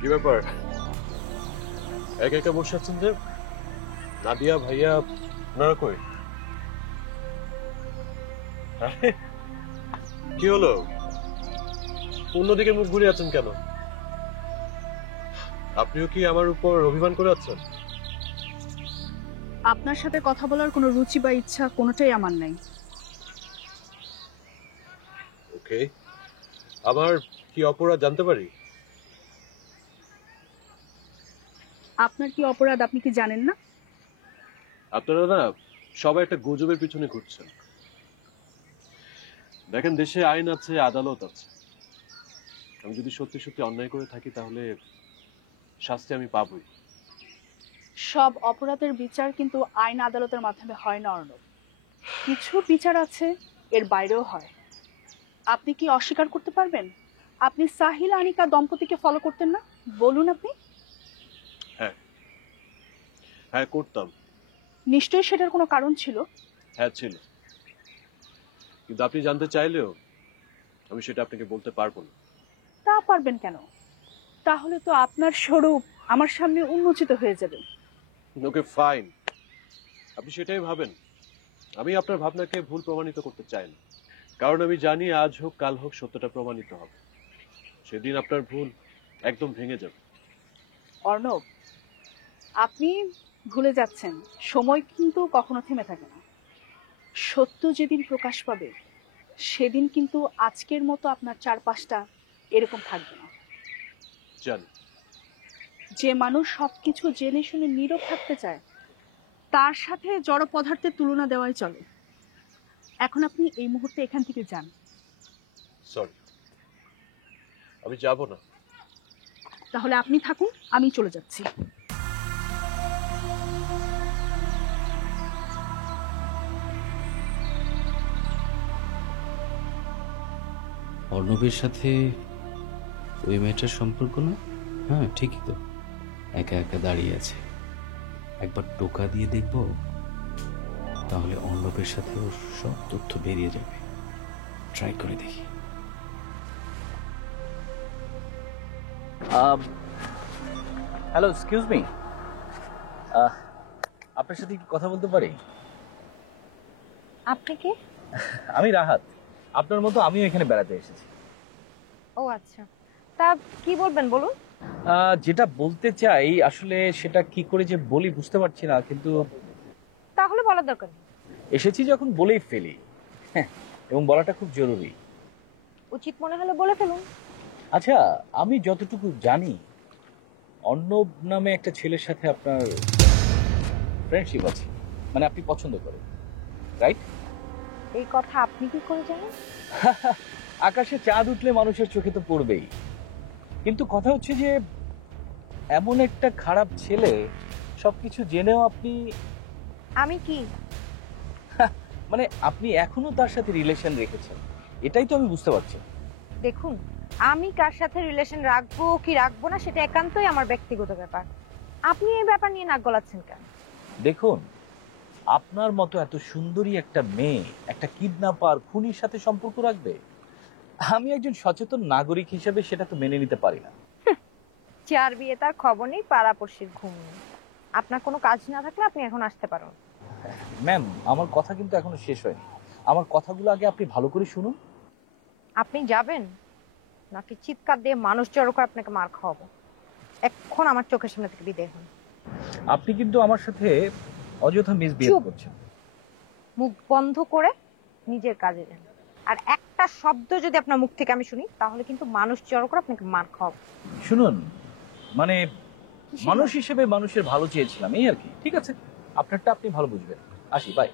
কি ব্যাপার একা একা বসে আছেন যে? নাদিয়া ভাইয়া আপনারা কই? আরে, কি হলো? অন্যদিকে মুখ ঘুরে আছেন কেন? আপনিও কি আমার উপর অভিমান করে আছেন? আপনার সাথে কথা বলার কোনো রুচি বা ইচ্ছা কোনোটাই আমার নাই। ওকে, আমার কি অপরাধ জানতে পারি? আপনার কি অপরাধ আপনি কি জানেন না? আপনারা না সবাই একটা গুজবের পিছনে ঘুরছেন। দেখেন, দেশে আইন আছে, আদালত আছে। আমি যদি সত্যি সত্যি অন্যায় করে থাকি তাহলে শাস্তি আমি পাবই। সব অপরাধের বিচার কিন্তু আইন আদালতের মাধ্যমে হয় না অর্ণব। কিছু বিচার আছে এর বাইরেও হয়। আপনি কি অস্বীকার করতে পারবেন আপনি সাহিল আনিকা দম্পতিকে ফলো করতেন না? বলুন আপনি। হ্যাঁ হ্যাঁ, করতাম। নিশ্চয়ই সেটার কোনো কারণ ছিল। হ্যাঁ ছিল, কিন্তু আপনি জানতে চাইলেও আমি সেটা আপনাকে বলতে পারবো না। তা পারবেন কেন? তাহলে তো আপনার স্বরূপ আমার সামনে উন্মোচিত হয়ে যাবে। ওকে ফাইন, আপনি সেটাই ভাবেন। আমি আপনার ভাবনাকে ভুল প্রমাণিত করতে চাই না, কারণ আমি জানি আজ হোক কাল হোক সত্যটা প্রমাণিত হবে। সেদিন আপনার ভুল একদম ভেঙে যাবে। অর্ণব, আপনি ভুলে যাচ্ছেন সময় কিন্তু কখনো থেমে থাকে না। সত্য যেদিন প্রকাশ পাবে সেদিন কিন্তু আজকের মতো আপনার চারপাশটা এরকম থাকবে না। জানি। যে মানুষ সবকিছু জেনে শুনে নীরব থাকতে চায় তার সাথে জড় পদার্থের তুলনা দেওয়াই চলে। এখন আপনি এই মুহূর্তে এখান থেকে যান। সরি, আমি যাব না। তাহলে আপনি থাকুন, আমি চলে যাচ্ছি। অর্ণবের সাথে ওই মেয়েটার সম্পর্ক না? হ্যাঁ ঠিকই তো, একা একা দাঁড়িয়ে আছে। একবার টোকা দিয়ে দেখব, তাহলে অর্ণবের সাথে ওর সব তথ্য বেরিয়ে যাবে। ট্রাই করে দেখি। হ্যালো, এক্সকিউজ মি, আপনার সাথে একটু কথা বলতে পারি? আপনি কে? আমি রাহাত, আপনার মতো আমিও এখানে বেড়াতে এসেছি। ও আচ্ছা, তা কি বলবেন বলুন। যেটা বলতে চাই আসলে সেটা কি করে যে বলি বুঝতে পারছি না, কিন্তু তাহলে বলার দরকার নেই। এসেছি যখন বলেই ফেলি। হ্যাঁ, এবং বলাটা খুব জরুরি। উচিত মনে হলে বলে ফেলুন। আচ্ছা, আমি যতটুকু জানি অর্ণব নামে একটা ছেলের সাথে আপনার ফ্রেন্ডশিপ আছে, মানে আপনি পছন্দ করেন, রাইট? এই কথা আপনি কি করে জানেন? আকাশে চাঁদ উঠলে মানুষের চোখে তো পড়বেই, কিন্তু কথা হচ্ছে যে এমন একটা খারাপ ছেলে সবকিছু জেনেও আপনি আমি কি? মানে আপনি এখনো তার সাথে রিলেশন রেখেছেন, এটাই তো আমি বুঝতে পারছি না। দেখুন, আমি কার সাথে রিলেশন রাখবো কি রাখবো না সেটা একান্তই আমার ব্যক্তিগত ব্যাপার। আপনি এই ব্যাপার নিয়ে নাক গলাচ্ছেন কেন? দেখুন, আপনার মতো এত সুন্দরী একটা মেয়ে একটা কিডন্যাপার খুনির সাথে সম্পর্ক রাখবে? আমি একজন সচেতন নাগরিক হিসেবে সেটা তো মেনে নিতে পারি না। চার বিয়ে তার খবর নেই, পাড়াপড়শির ঘুম নেই। আপনার কোনো কাজ না থাকলে আপনি এখন আসতে পারেন। ম্যাম, আমার কথা কিন্তু এখনো শেষ হয়নি। আমার কথাগুলো আগে আপনি ভালো করে শুনুন। আপনি যাবেন নাকি চিৎকার দিয়ে মানুষ জড়ো করে আপনাকে মার খাওয়াবো? এখন আমার চোখের সামনে থেকে বিদায় হন। আপনি কিন্তু আমার সাথে অযথা মিসবিহেভ চুপ। করছেন। মুখ বন্ধ করে নিজের কাজে যান। আর একটা শব্দ যদি আপনার মুখ থেকে আমি শুনি তাহলে কিন্তু মানুষ জড়ো করে আপনাকে মার খাওয়াবো। শুনুন, মানে মানুষ হিসেবে মানুষের ভালো চেয়েছিলাম, এই আর কি। ঠিক আছে, আপনারটা আপনি ভালো বুঝবেন। আসি, বাই।